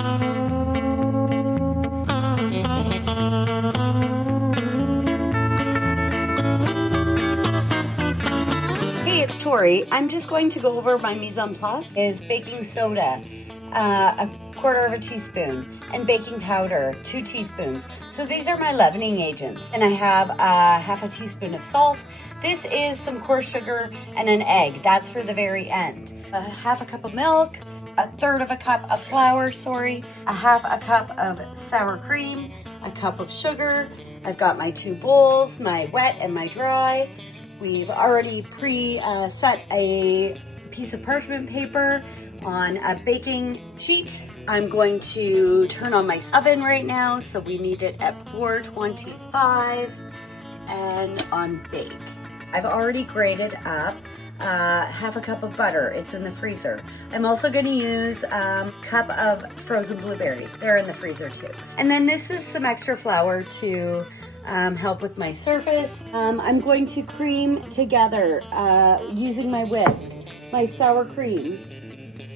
Hey, it's Tory. I'm just going to go over my mise en place is baking soda, a quarter of a teaspoon, and baking powder, 2 teaspoons. So these are my leavening agents. And I have half a teaspoon of salt. This is some coarse sugar and an egg. That's for the very end. Half a cup of milk, a third of a cup of flour, a half a cup of sour cream, a cup of sugar. I've got my 2 bowls, my wet and my dry. We've already set a piece of parchment paper on a baking sheet. I'm going to turn on my oven right now, so we need it at 425 and on bake. I've already grated up half a cup of butter. It's in the freezer. I'm also going to use a cup of frozen blueberries. They're in the freezer too. And then this is some extra flour to help with my surface. I'm going to cream together using my whisk, my sour cream.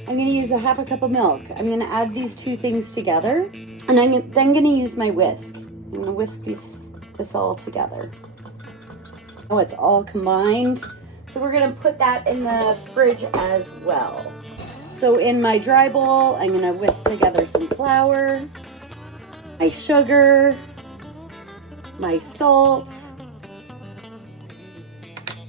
I'm going to use a half a cup of milk. I'm going to add these 2 things together, and I'm then going to use my whisk. I'm going to whisk this all together. Oh, it's all combined. So we're going to put that in the fridge as well. So in my dry bowl, I'm going to whisk together some flour, my sugar, my salt,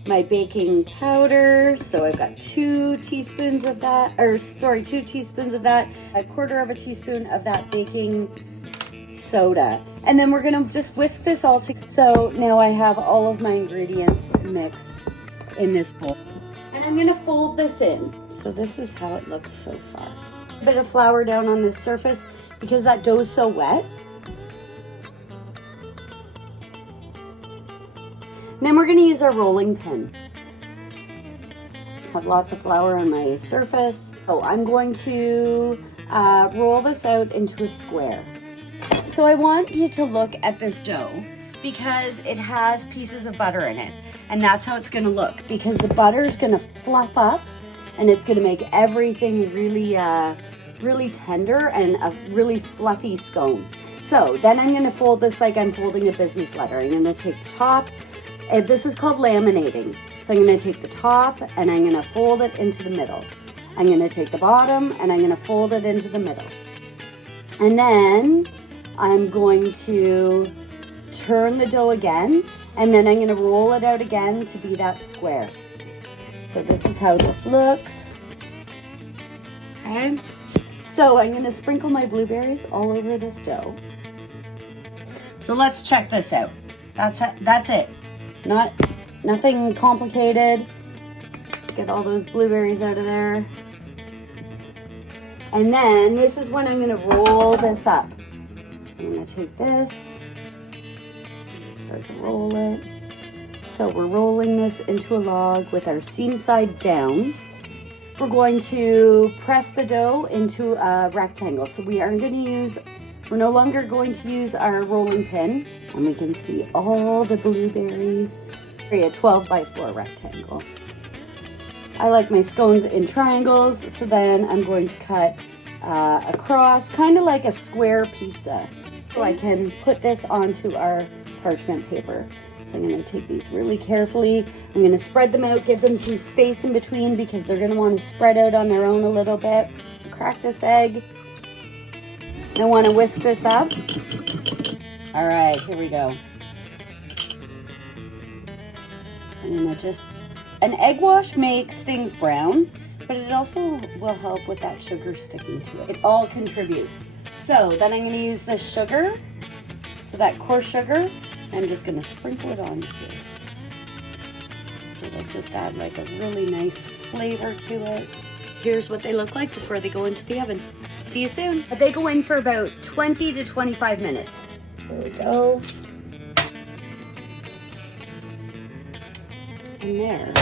my baking powder. So I've got 2 teaspoons of that, 2 teaspoons of that, a quarter of a teaspoon of that baking soda. And then we're gonna just whisk this all together. So now I have all of my ingredients mixed in this bowl. And I'm gonna fold this in. So this is how it looks so far. A bit of flour down on this surface because that dough is so wet. Then we're going to use our rolling pin. I have lots of flour on my surface. So I'm going to roll this out into a square. So I want you to look at this dough because it has pieces of butter in it. And that's how it's going to look, because the butter is going to fluff up and it's going to make everything really, really tender and a really fluffy scone. So then I'm going to fold this like I'm folding a business letter. I'm going to take the top. This is called laminating. So I'm going to take the top and I'm going to fold it into the middle. I'm going to take the bottom and I'm going to fold it into the middle. And then I'm going to turn the dough again, and then I'm going to roll it out again to be that square. So this is how this looks. Okay. So I'm going to sprinkle my blueberries all over this dough. So let's check this out. That's it. Nothing complicated. Let's get all those blueberries out of there. And then this is when I'm going to roll this up. So I'm going to take this, start to roll it. So we're rolling this into a log with our seam side down. We're going to press the dough into a rectangle. So we're no longer going to use our rolling pin, and we can see all the blueberries. A 12 by 4 rectangle. I like my scones in triangles, so then I'm going to cut across, kind of like a square pizza. So I can put this onto our parchment paper. So I'm going to take these really carefully. I'm going to spread them out, give them some space in between because they're going to want to spread out on their own a little bit. Crack this egg. I want to whisk this up. All right, here we go. So I'm going to an egg wash makes things brown, but it also will help with that sugar sticking to it. It all contributes. So then I'm going to use the sugar, so that coarse sugar, I'm just going to sprinkle it on here. So they'll just add like a really nice flavor to it. Here's what they look like before they go into the oven. See you soon. But they go in for about 20 to 25 minutes. There we go. And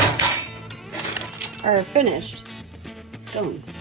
there are finished scones.